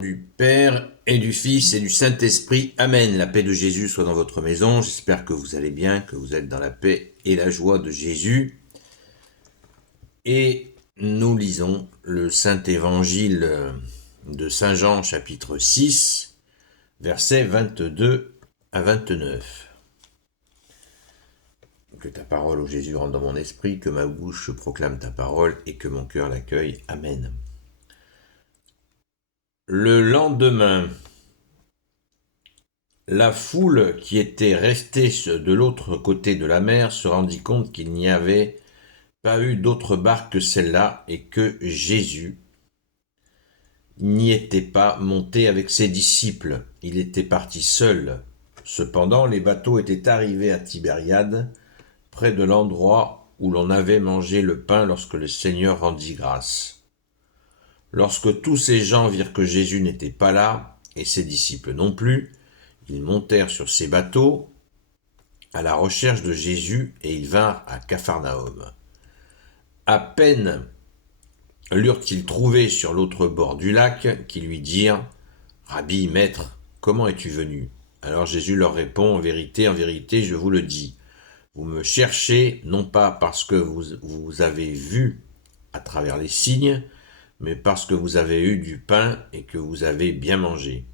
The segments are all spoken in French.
Du Père et du Fils et du Saint-Esprit. Amen. La paix de Jésus soit dans votre maison. J'espère que vous allez bien, que vous êtes dans la paix et la joie de Jésus. Et nous lisons le Saint-Évangile de Saint Jean, chapitre 6, versets 22 à 29. Que ta parole, ô Jésus, rentre dans mon esprit, que ma bouche proclame ta parole et que mon cœur l'accueille. Amen. Le lendemain, la foule qui était restée de l'autre côté de la mer se rendit compte qu'il n'y avait pas eu d'autre barque que celle-là et que Jésus n'y était pas monté avec ses disciples. Il était parti seul. Cependant, les bateaux étaient arrivés à Tibériade, près de l'endroit où l'on avait mangé le pain lorsque le Seigneur rendit grâce. Lorsque tous ces gens virent que Jésus n'était pas là, et ses disciples non plus, ils montèrent sur ces bateaux à la recherche de Jésus et ils vinrent à Capharnaüm. À peine l'eurent-ils trouvé sur l'autre bord du lac qu'ils lui dirent « Rabbi, maître, comment es-tu venu ?» Alors Jésus leur répond « En vérité, je vous le dis, vous me cherchez non pas parce que vous avez vu à travers les signes, mais parce que vous avez eu du pain et que vous avez bien mangé.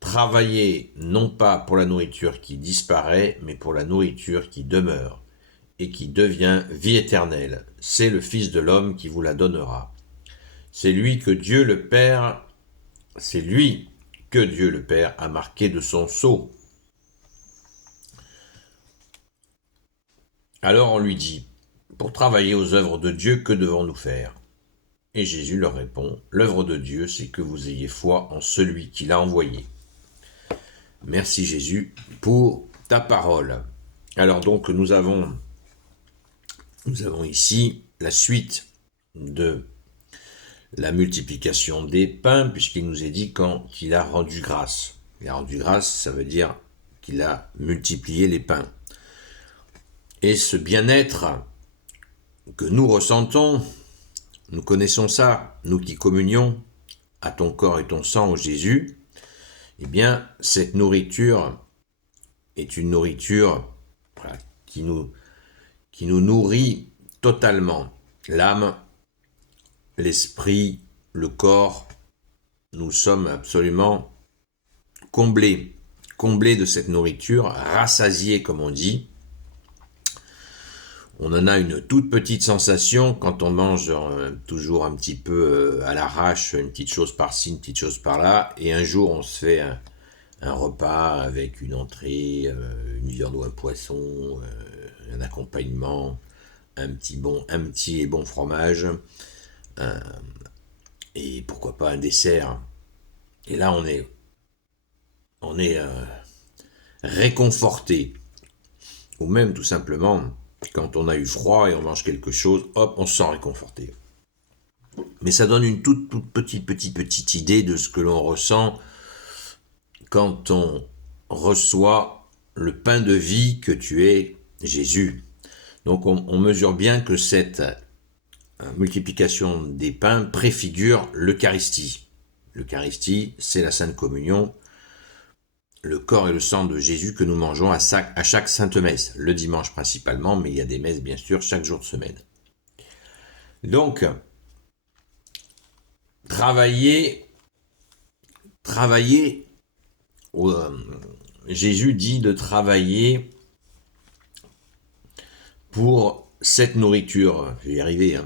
Travaillez non pas pour la nourriture qui disparaît, mais pour la nourriture qui demeure et qui devient vie éternelle. C'est le Fils de l'homme qui vous la donnera. C'est lui que Dieu le Père a marqué de son sceau. Alors on lui dit, pour travailler aux œuvres de Dieu, que devons-nous faire ? Et Jésus leur répond, l'œuvre de Dieu, c'est que vous ayez foi en celui qui l'a envoyé. Merci Jésus pour ta parole. Alors donc nous avons ici la suite de la multiplication des pains, puisqu'il nous est dit quand il a rendu grâce. Il a rendu grâce, ça veut dire qu'il a multiplié les pains. Et ce bien-être que nous ressentons, nous connaissons ça, nous qui communions à ton corps et ton sang, ô Jésus, eh bien, cette nourriture est une nourriture qui nous nourrit totalement. L'âme, l'esprit, le corps, nous sommes absolument comblés de cette nourriture, rassasiés comme on dit. On en a une toute petite sensation quand on mange toujours un petit peu à l'arrache, une petite chose par-ci, une petite chose par-là, et un jour on se fait un repas avec une entrée, une viande ou un poisson, un accompagnement, un petit et bon fromage, et pourquoi pas un dessert. Et là on est réconforté, ou même tout simplement quand on a eu froid et on mange quelque chose, hop, on se sent réconforté. Mais ça donne une toute petite idée de ce que l'on ressent quand on reçoit le pain de vie que tu es, Jésus. Donc on mesure bien que cette multiplication des pains préfigure l'Eucharistie. L'Eucharistie, c'est la Sainte Communion, le corps et le sang de Jésus que nous mangeons à chaque Sainte Messe, le dimanche principalement, mais il y a des messes bien sûr chaque jour de semaine. Donc, travailler, Jésus dit de travailler pour cette nourriture, je vais y arriver,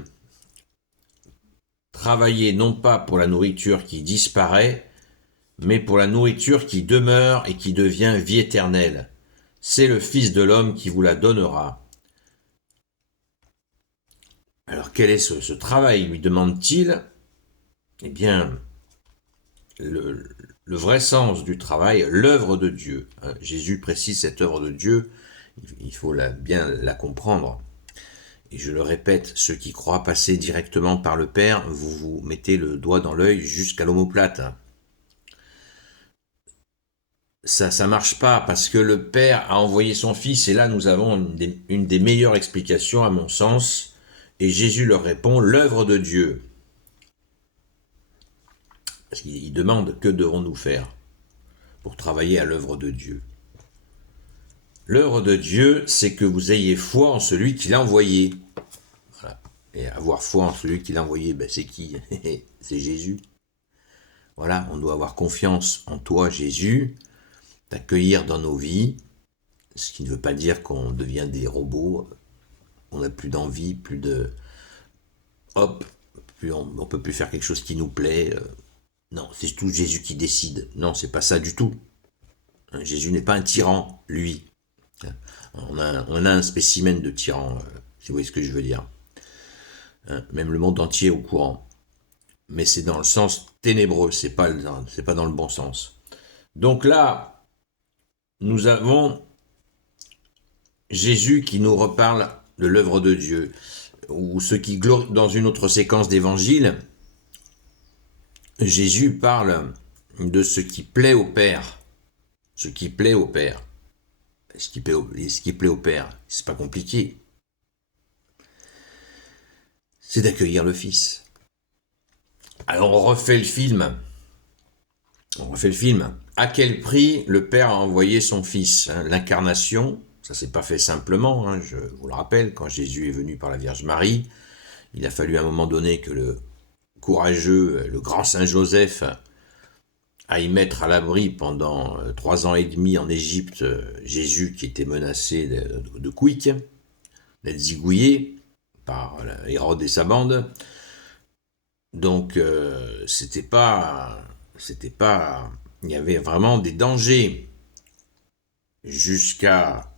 Travailler non pas pour la nourriture qui disparaît, mais pour la nourriture qui demeure et qui devient vie éternelle. C'est le Fils de l'homme qui vous la donnera. Alors quel est ce travail, lui demande-t-il ? Eh bien, le vrai sens du travail, l'œuvre de Dieu. Jésus précise cette œuvre de Dieu, il faut bien la comprendre. Et je le répète, ceux qui croient passer directement par le Père, vous mettez le doigt dans l'œil jusqu'à l'omoplate. Ça marche pas parce que le Père a envoyé son Fils et là nous avons une des meilleures explications à mon sens et Jésus leur répond l'œuvre de Dieu. Parce qu'il demande que devons-nous faire pour travailler à l'œuvre de Dieu. L'œuvre de Dieu, c'est que vous ayez foi en celui qui l'a envoyé. Voilà. Et avoir foi en celui qui l'a envoyé, ben c'est qui? C'est Jésus. Voilà, on doit avoir confiance en toi, Jésus, t'accueillir dans nos vies, ce qui ne veut pas dire qu'on devient des robots, on n'a plus d'envie, plus de... Hop, plus on peut plus faire quelque chose qui nous plaît. Non, c'est tout Jésus qui décide. Non, c'est pas ça du tout. Jésus n'est pas un tyran, lui. On a un spécimen de tyran, si vous voyez ce que je veux dire. Même le monde entier est au courant. Mais c'est dans le sens ténébreux, c'est pas dans le bon sens. Donc là, nous avons Jésus qui nous reparle de l'œuvre de Dieu, ou ce qui dans une autre séquence d'évangile, Jésus parle de ce qui plaît au Père. Ce qui plaît au Père. Ce qui plaît au Père, c'est pas compliqué. C'est d'accueillir le Fils. Alors on refait le film. À quel prix le Père a envoyé son Fils, l'incarnation, ça s'est pas fait simplement, je vous le rappelle, quand Jésus est venu par la Vierge Marie, il a fallu à un moment donné que le courageux, le grand Saint Joseph, aille mettre à l'abri pendant 3 ans et demi en Égypte Jésus qui était menacé de quick, d'être zigouillé par Hérode et sa bande. Donc c'était pas, il y avait vraiment des dangers jusqu'à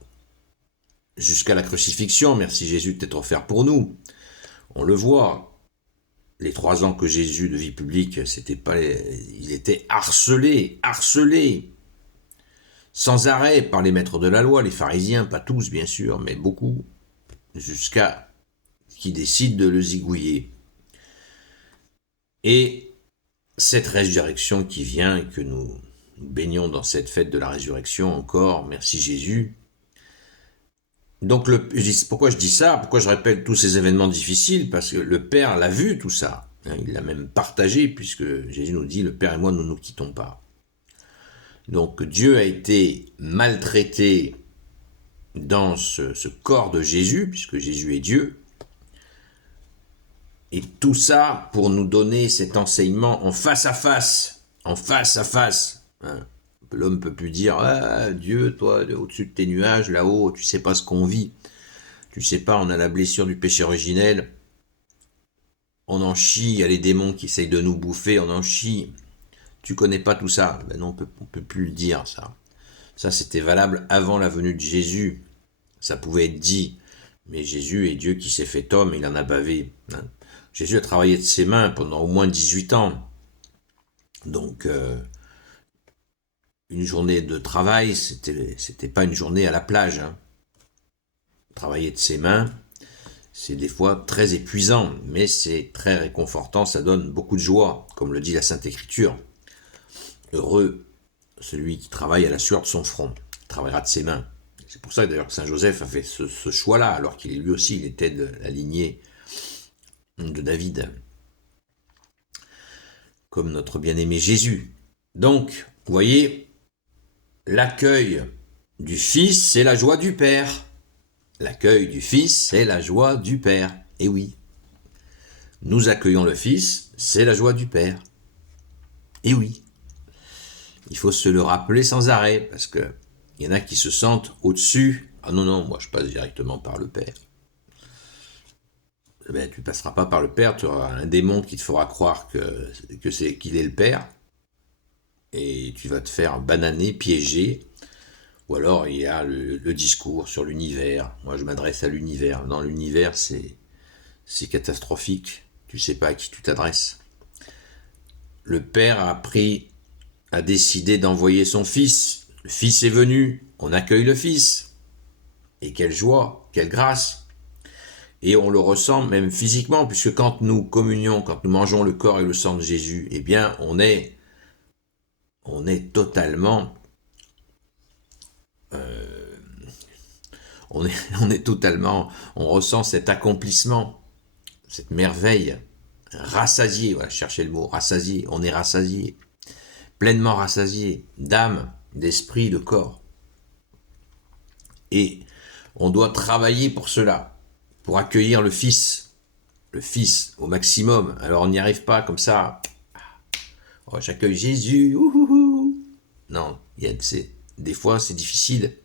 la crucifixion. Merci Jésus de t'être offert pour nous. On le voit. Les 3 ans que Jésus de vie publique, il était harcelé, sans arrêt par les maîtres de la loi, les pharisiens, pas tous bien sûr, mais beaucoup, jusqu'à ce qu'ils décident de le zigouiller. Et cette résurrection qui vient, et que nous baignons dans cette fête de la résurrection encore, merci Jésus. Donc pourquoi je dis ça, pourquoi je répète tous ces événements difficiles, parce que le Père l'a vu tout ça, il l'a même partagé, puisque Jésus nous dit, le Père et moi nous ne nous quittons pas. Donc Dieu a été maltraité dans ce corps de Jésus, puisque Jésus est Dieu, et tout ça pour nous donner cet enseignement en face à face. L'homme ne peut plus dire « Ah, Dieu, toi, au-dessus de tes nuages, là-haut, tu sais pas ce qu'on vit. Tu sais pas, on a la blessure du péché originel. On en chie, il y a les démons qui essayent de nous bouffer, on en chie. Tu connais pas tout ça. » Ben non, on peut plus le dire, ça. Ça, c'était valable avant la venue de Jésus. Ça pouvait être dit. Mais Jésus est Dieu qui s'est fait homme, il en a bavé. Jésus a travaillé de ses mains pendant au moins 18 ans. Donc, une journée de travail, c'était pas une journée à la plage. Travailler de ses mains, c'est des fois très épuisant, mais c'est très réconfortant, ça donne beaucoup de joie, comme le dit la Sainte Écriture. Heureux celui qui travaille à la sueur de son front, qui travaillera de ses mains. C'est pour ça d'ailleurs que Saint Joseph a fait ce choix-là, alors qu'il lui aussi, il était de la lignée de David, comme notre bien-aimé Jésus. Donc, vous voyez, l'accueil du Fils, c'est la joie du Père. L'accueil du Fils, c'est la joie du Père. Et oui, nous accueillons le Fils, c'est la joie du Père. Et oui, il faut se le rappeler sans arrêt, parce que il y en a qui se sentent au-dessus. Ah non, moi je passe directement par le Père. Ben, tu ne passeras pas par le Père, tu auras un démon qui te fera croire qu'il est le Père, et tu vas te faire bananer, piéger, ou alors il y a le discours sur l'univers. Moi je m'adresse à l'univers. Dans l'univers, c'est catastrophique, tu ne sais pas à qui tu t'adresses. Le Père a décidé d'envoyer son Fils. Le Fils est venu, on accueille le Fils. Et quelle joie, quelle grâce! Et on le ressent même physiquement, puisque quand nous communions, quand nous mangeons le corps et le sang de Jésus, eh bien, on est totalement, on ressent cet accomplissement, cette merveille. rassasié, voilà, cherchez le mot, rassasié, on est rassasié, pleinement rassasié, d'âme, d'esprit, de corps. Et on doit travailler pour cela, pour accueillir le Fils au maximum. Alors on n'y arrive pas comme ça, oh, j'accueille Jésus, ouhouhou. Non, des fois c'est difficile,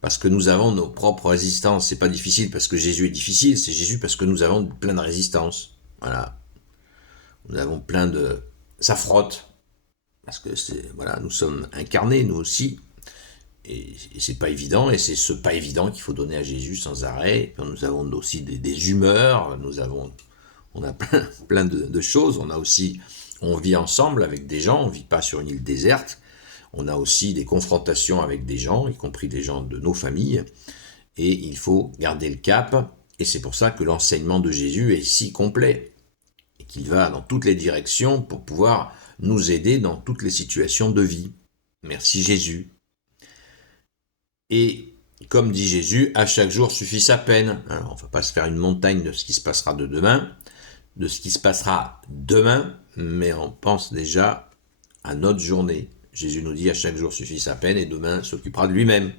parce que nous avons nos propres résistances. C'est pas difficile parce que Jésus est difficile, c'est Jésus parce que nous avons plein de résistances. Voilà. Nous avons plein de... Ça frotte. Parce que voilà, nous sommes incarnés, nous aussi. Et c'est pas évident, et c'est ce pas évident qu'il faut donner à Jésus sans arrêt. Et puis nous avons aussi des humeurs, on a plein de choses. On vit ensemble avec des gens, on vit pas sur une île déserte. On a aussi des confrontations avec des gens, y compris des gens de nos familles, et il faut garder le cap, et c'est pour ça que l'enseignement de Jésus est si complet, et qu'il va dans toutes les directions pour pouvoir nous aider dans toutes les situations de vie. Merci Jésus. Et comme dit Jésus, à chaque jour suffit sa peine. Alors on ne va pas se faire une montagne de ce qui se passera demain, mais on pense déjà à notre journée. Jésus nous dit à chaque jour suffit sa peine et demain s'occupera de lui-même.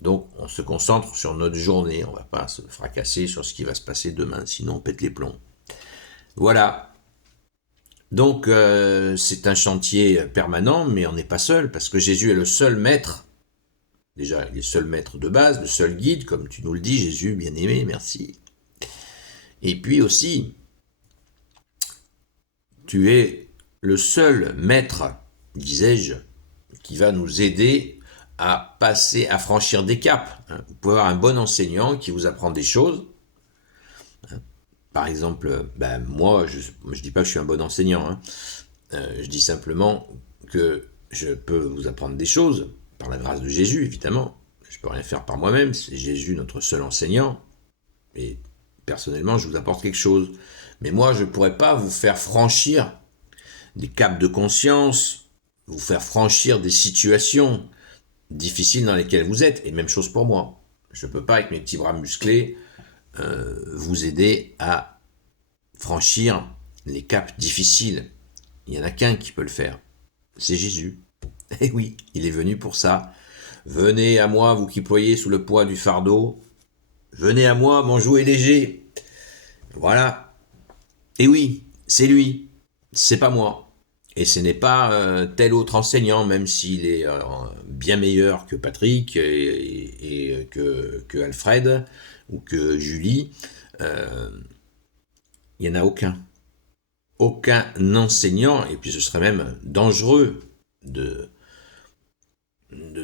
Donc on se concentre sur notre journée, on ne va pas se fracasser sur ce qui va se passer demain, sinon on pète les plombs. Voilà. Donc c'est un chantier permanent, mais on n'est pas seul, parce que Jésus est le seul maître. Déjà, il est le seul maître de base, le seul guide, comme tu nous le dis, Jésus, bien-aimé, merci. Et puis aussi, tu es le seul maître, disais-je, qui va nous aider à franchir des caps. Vous pouvez avoir un bon enseignant qui vous apprend des choses. Par exemple, moi, je dis pas que je suis un bon enseignant. Je dis simplement que je peux vous apprendre des choses, par la grâce de Jésus, évidemment. Je peux rien faire par moi-même, c'est Jésus notre seul enseignant. Et personnellement, je vous apporte quelque chose. Mais moi, je ne pourrais pas vous faire franchir des caps de conscience, vous faire franchir des situations difficiles dans lesquelles vous êtes. Et même chose pour moi. Je ne peux pas, avec mes petits bras musclés, vous aider à franchir les caps difficiles. Il n'y en a qu'un qui peut le faire. C'est Jésus. Et oui, il est venu pour ça. Venez à moi, vous qui ployez sous le poids du fardeau. Venez à moi, mon joug est léger. Voilà. Et oui, c'est lui. C'est pas moi. Et ce n'est pas tel autre enseignant, même s'il est bien meilleur que Patrick et que Alfred ou que Julie. Il n'y en a aucun. Aucun enseignant, et puis ce serait même dangereux de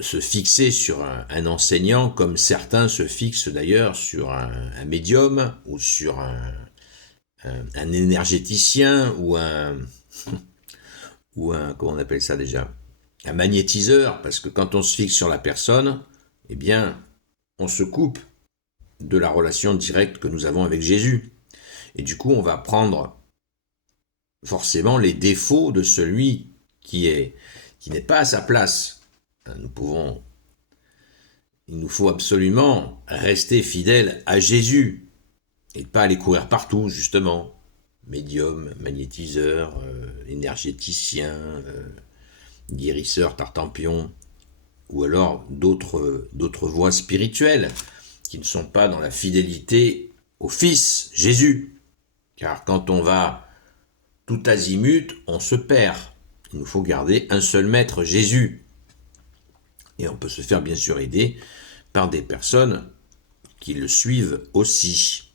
se fixer sur un enseignant comme certains se fixent d'ailleurs sur un médium ou sur un énergéticien ou comment on appelle ça déjà, un magnétiseur, parce que quand on se fixe sur la personne, eh bien, on se coupe de la relation directe que nous avons avec Jésus. Et du coup, on va prendre forcément les défauts de celui qui n'est pas à sa place. Il nous faut absolument rester fidèles à Jésus et pas aller courir partout, justement. Médium, magnétiseur, énergéticien, guérisseur, tartampion, ou alors d'autres voies spirituelles qui ne sont pas dans la fidélité au Fils, Jésus. Car quand on va tout azimut, on se perd. Il nous faut garder un seul maître, Jésus. Et on peut se faire bien sûr aider par des personnes qui le suivent aussi.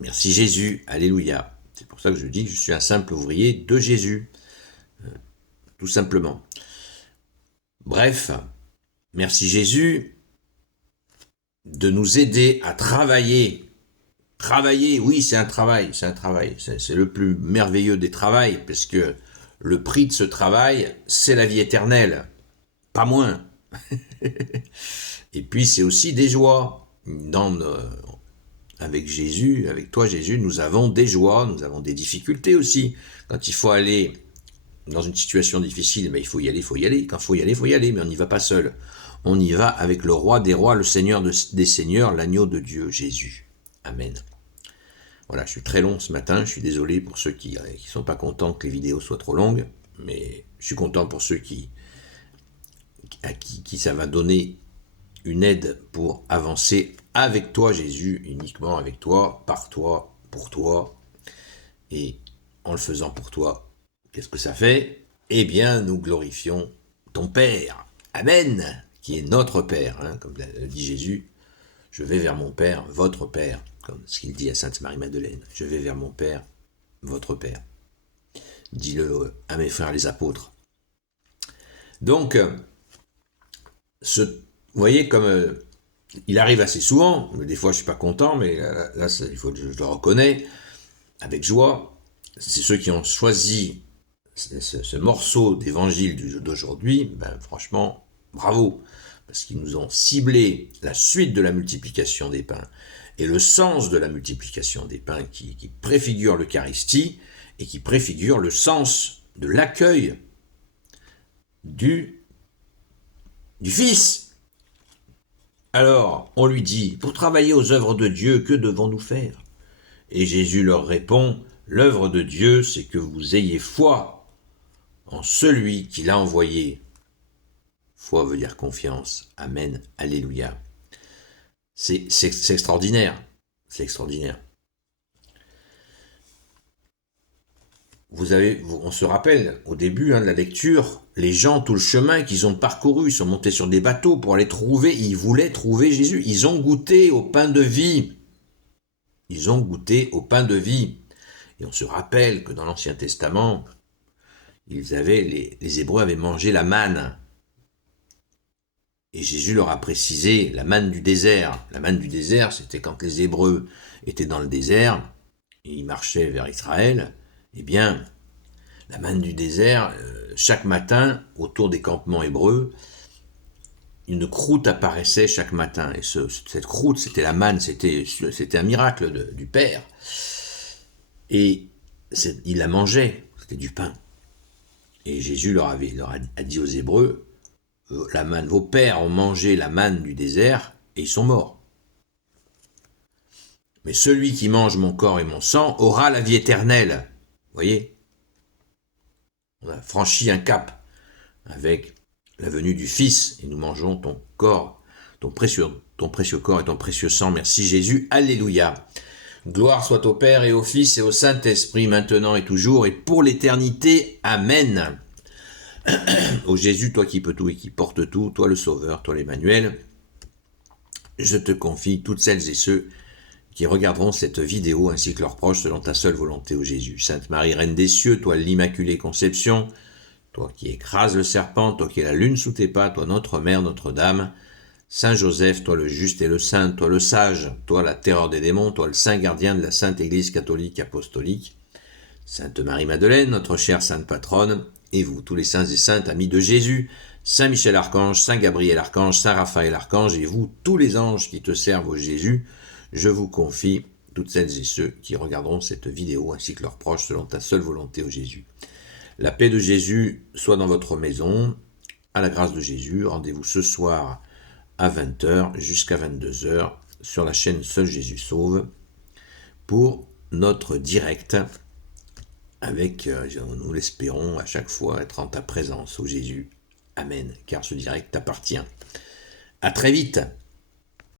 Merci Jésus, alléluia. C'est pour ça que je dis que je suis un simple ouvrier de Jésus. Tout simplement. Bref, merci Jésus de nous aider à travailler. Travailler, oui, c'est un travail. C'est le plus merveilleux des travails, parce que le prix de ce travail, c'est la vie éternelle. Pas moins. Et puis c'est aussi des joies. Avec Jésus, avec toi Jésus, nous avons des joies, nous avons des difficultés aussi. Quand il faut aller dans une situation difficile, mais il faut y aller. Quand il faut y aller, mais on n'y va pas seul. On y va avec le roi des rois, le Seigneur des seigneurs, l'agneau de Dieu, Jésus. Amen. Voilà, je suis très long ce matin, je suis désolé pour ceux qui sont pas contents que les vidéos soient trop longues, mais je suis content pour ceux à qui ça va donner une aide pour avancer avec toi, Jésus, uniquement avec toi, par toi, pour toi, et en le faisant pour toi, qu'est-ce que ça fait? Eh bien, nous glorifions ton Père. Amen, qui est notre Père, hein, comme dit Jésus. Je vais vers mon Père, votre Père, comme ce qu'il dit à Sainte Marie-Madeleine. Je vais vers mon Père, votre Père. Dis-le à mes frères les apôtres. Donc, vous voyez comme il arrive assez souvent, des fois je suis pas content, mais là il faut que je le reconnais, avec joie, c'est ceux qui ont choisi ce morceau d'évangile d'aujourd'hui, ben franchement, bravo, parce qu'ils nous ont ciblé la suite de la multiplication des pains et le sens de la multiplication des pains qui préfigure l'Eucharistie et qui préfigure le sens de l'accueil du Fils. Alors, on lui dit, pour travailler aux œuvres de Dieu, que devons-nous faire? Et Jésus leur répond, l'œuvre de Dieu, c'est que vous ayez foi en celui qui l'a envoyé. Foi veut dire confiance. Amen. Alléluia. C'est extraordinaire. C'est extraordinaire. On se rappelle au début de la lecture, les gens, tout le chemin qu'ils ont parcouru, ils sont montés sur des bateaux pour aller trouver, ils voulaient trouver Jésus. Ils ont goûté au pain de vie. Ils ont goûté au pain de vie. Et on se rappelle que dans l'Ancien Testament, les Hébreux avaient mangé la manne. Et Jésus leur a précisé la manne du désert. La manne du désert, c'était quand les Hébreux étaient dans le désert et ils marchaient vers Israël. Eh bien, la manne du désert, chaque matin, autour des campements hébreux, une croûte apparaissait chaque matin. Et cette croûte, c'était la manne, c'était un miracle du Père. Et ils la mangeaient, c'était du pain. Et Jésus leur a dit aux Hébreux, vos pères ont mangé la manne du désert et ils sont morts. Mais celui qui mange mon corps et mon sang aura la vie éternelle. Vous voyez? On a franchi un cap avec la venue du Fils et nous mangeons ton corps, ton précieux corps et ton précieux sang. Merci Jésus. Alléluia. Gloire soit au Père et au Fils et au Saint-Esprit, maintenant et toujours et pour l'éternité. Amen. Ô Jésus, toi qui peux tout et qui porte tout, toi le Sauveur, toi l'Emmanuel, je te confie toutes celles et ceux qui regarderont cette vidéo ainsi que leurs proches selon ta seule volonté, ô Jésus. Sainte Marie, Reine des cieux, toi l'Immaculée Conception, toi qui écrases le serpent, toi qui es la lune sous tes pas, toi notre Mère, Notre-Dame, Saint Joseph, toi le juste et le saint, toi le sage, toi la terreur des démons, toi le saint gardien de la Sainte Église catholique apostolique, Sainte Marie-Madeleine, notre chère Sainte Patronne, et vous, tous les saints et saintes, amis de Jésus, Saint Michel Archange, Saint Gabriel Archange, Saint Raphaël Archange, et vous, tous les anges qui te servent au Jésus, je vous confie toutes celles et ceux qui regarderont cette vidéo ainsi que leurs proches selon ta seule volonté, ô Jésus. La paix de Jésus soit dans votre maison, à la grâce de Jésus. Rendez-vous ce soir à 20h jusqu'à 22h sur la chaîne Seul Jésus Sauve pour notre direct avec, nous l'espérons à chaque fois, être en ta présence, ô Jésus. Amen, car ce direct t'appartient. À très vite.